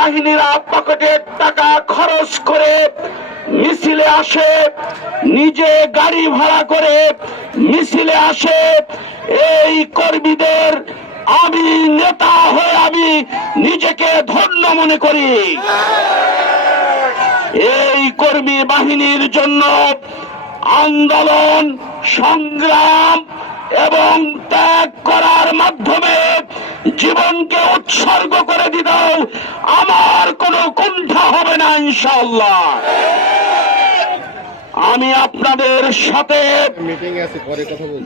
বাহিনীরা পকেটের টাকা খরচ করে মিছিলে আসে, নিজে গাড়ি ভাড়া করে মিছিলে আসে। এই কর্মীদের আমি নেতা হয়ে আমি নিজেকে ধন্য মনে করি। এই কর্মী বাহিনীর জন্য আন্দোলন, সংগ্রাম এবং ত্যাগ করার মাধ্যমে জীবনকে উৎসর্গ করে দিতেও আমার কোনো কুণ্ঠা হবে না ইনশাল্লাহ আমি আপনাদের সাথে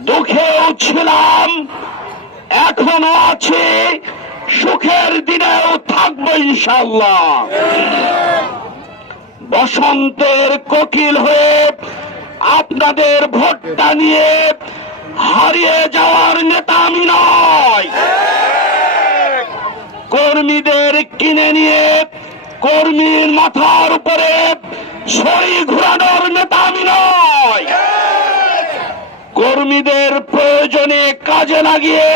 দুঃখেও ছিলাম, এখনও আছি, সুখের দিনেও থাকব ইনশাল্লাহ বসন্তের কোকিল হয়ে আপনাদের ভোটটা নিয়ে হারিয়ে যাওয়ার নেতা আমি নয়। কর্মীদের কিনে নিয়ে কর্মীর মাথার উপরে ছড়ি ঘুরানোর নেতা আমি নয় কর্মীদের প্রয়োজনে কাজে লাগিয়ে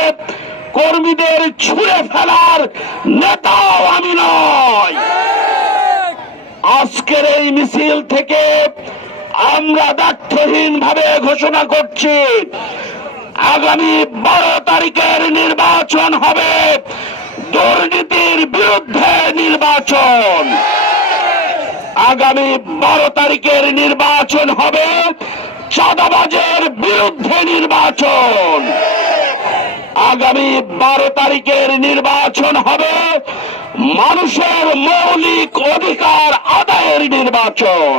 কর্মীদের ছুঁড়ে ফেলার নেতাও আমি নয় আজকের এই মিছিল থেকে আমরা দায়িত্বহীন ভাবে ঘোষণা করছি, আগামী বারো তারিখের নির্বাচন হবে। দুর্নীতির বিরুদ্ধে নির্বাচন। আগামী বারো তারিখের নির্বাচন হবে চাঁদাবাজের বিরুদ্ধে নির্বাচন। আগামী বারো তারিখের নির্বাচন হবে মানুষের মৌলিক অধিকার আদায়ের নির্বাচন।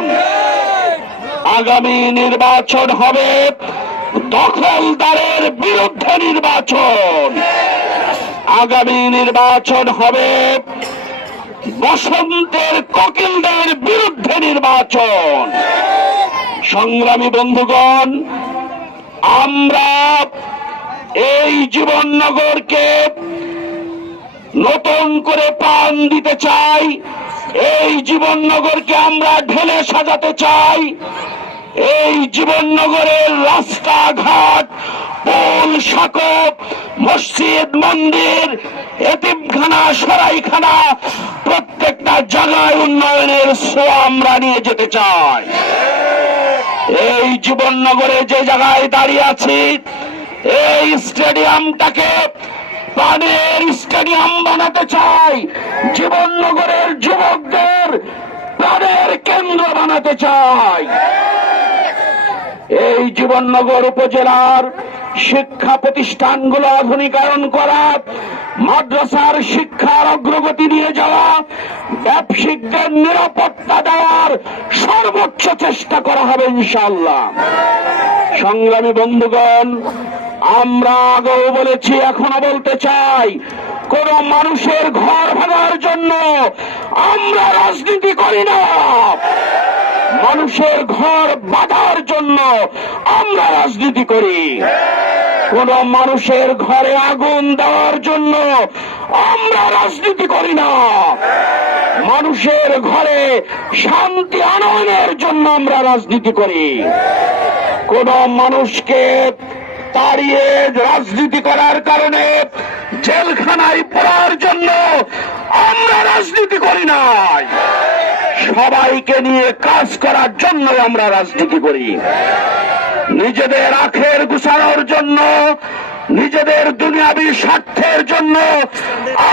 আগামী নির্বাচন হবে দখলদারের বিরুদ্ধে নির্বাচন। আগামী নির্বাচন হবে। বসন্তের কোকিলদের বিরুদ্ধে নির্বাচন। সংগ্রামী বন্ধুগণ, আমরা এই জীবননগরকে নতুন করে প্রাণ দিতে চাই। এই জীবননগরকে আমরা ঢেলে সাজাতে চাই। এই জীবননগরের রাস্তাঘাট পোল সাকব মসজিদ, মন্দির, এতিমখানা, সরাইখানা, প্রত্যেকটা জায়গায় উন্নয়নের সোয়া আমরা নিয়ে যেতে চাই এই জীবননগরে যে জায়গায় দাঁড়িয়ে আছি, এই স্টেডিয়ামটাকে প্রাণের স্টেডিয়াম বানাতে চাই। জীবননগরের যুবকদের প্রাণের কেন্দ্র বানাতে চাই। এই জীবননগর উপজেলার শিক্ষা প্রতিষ্ঠানগুলো আধুনিকায়ন করা, মাদ্রাসার শিক্ষার অগ্রগতি নিয়ে যাওয়া, ব্যবসায়িকদের নিরাপত্তা দেওয়ার সর্বোচ্চ চেষ্টা করা হবে ইনশাল্লাহ সংগ্রামী বন্ধুগণ, আমরা আগেও বলেছি, এখনও বলতে চাই, কোন মানুষের ঘর ভাঙার জন্য আমরা রাজনীতি করি না। মানুষের ঘর বাঁধার জন্য আমরা রাজনীতি করি। কোন মানুষের ঘরে আগুন দেওয়ার জন্য আমরা রাজনীতি করি না। মানুষের ঘরে শান্তি আনয়নের জন্য আমরা রাজনীতি করি। কোন মানুষকে তাড়িয়ে রাজনীতি করার কারণে জেলখানায় পড়ার জন্য আমরা রাজনীতি করি নাই। সবাইকে নিয়ে কাজ করার জন্য আমরা রাজনীতি করি। নিজেদের আখের গুছানোর জন্য, নিজেদের দুনিয়াবী স্বার্থের জন্য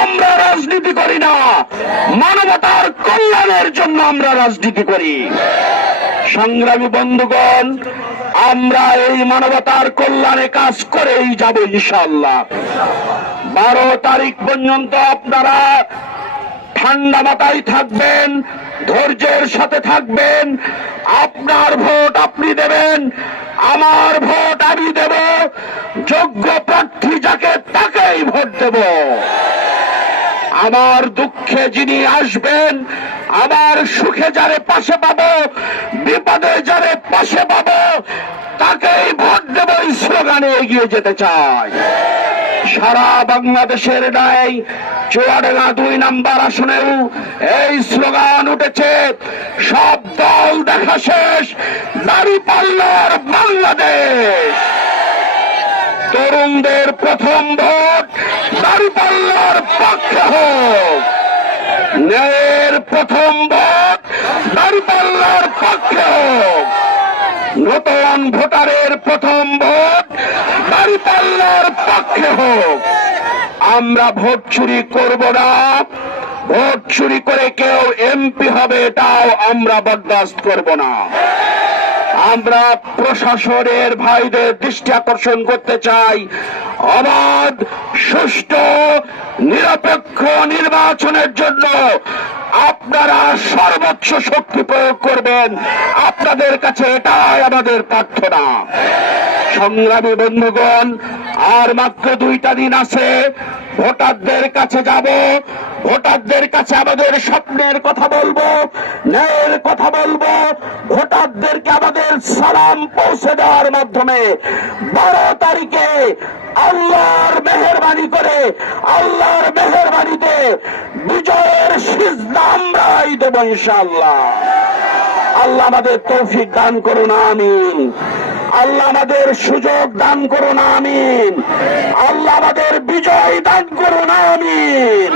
আমরা রাজনীতি করি না। মানবতার কল্যাণের জন্য আমরা রাজনীতি করি। সংগ্রামী বন্ধুগণ, আমরা এই মানবতার কল্যাণে কাজ করেই যাব ইনশাল্লাহ বারো তারিখ পর্যন্ত আপনারা ঠান্ডা মাথায় থাকবেন ধৈর্যের সাথে থাকবেন। আপনার ভোট আপনি দেবেন। আমার ভোট আমি দেব। যোগ্য প্রার্থী যাকে তাকেই ভোট দেব। আমার দুঃখে যিনি আসবেন, আমার সুখে যারে পাশে পাবো, বিপদে যারে পাশে পাবো, তাকেই ভোট দেব এই স্লোগানে এগিয়ে যেতে চাই। সারা বাংলাদেশের নাই চুয়াডাঙ্গা দুই নাম্বার আসনেও এই স্লোগান উঠেছে, সব দল দেখা শেষ দাড়ি পাল্লার বাংলাদেশ। তরুণদের প্রথম ভোট দাড়ি পাল্লার পক্ষে হোক। ন্যায়ের প্রথম ভোট দাঁড়িপাল্লার পক্ষে হোক। নতুন ভোটারের প্রথম ভোট দাঁড়িপাল্লার পক্ষে হোক। আমরা ভোট চুরি করব না। ভোট চুরি করে কেউ এমপি হবে এটাও আমরা বরদাস্ত করব না। আমরা প্রশাসনের ভাইদের দৃষ্টি আকর্ষণ করতে চাই। অবাধ, সুষ্ঠু, নিরপেক্ষ নির্বাচনের জন্য আপনারা সর্বোচ্চ শক্তি প্রয়োগ করবেন। আপনাদের কাছে এটাই আমাদের প্রার্থনা। সংগ্রামী বন্ধুগণ, আর মাত্র দুইটা দিন আছে। ভোটারদের কাছে যাব ভোটারদের কাছে আমাদের স্বপ্নের কথা বলব, ন্যায়ের কথা বলব, ভোটারদেরকে আমাদের সালাম পৌঁছে দেওয়ার মাধ্যমে বারো তারিখে আল্লাহর মেহরবানি করে, আল্লাহর মেহরবানিতে বিজয়ের সিজদা আমরাই দেবো ইনশাআল্লাহ। আল্লাহ আমাদের তৌফিক দান করুন, আমিন। আল্লাহ আমাদের সুযোগ দান করুন, আমিন। আল্লাহ আমাদের বিজয় দান করুন, আমিন।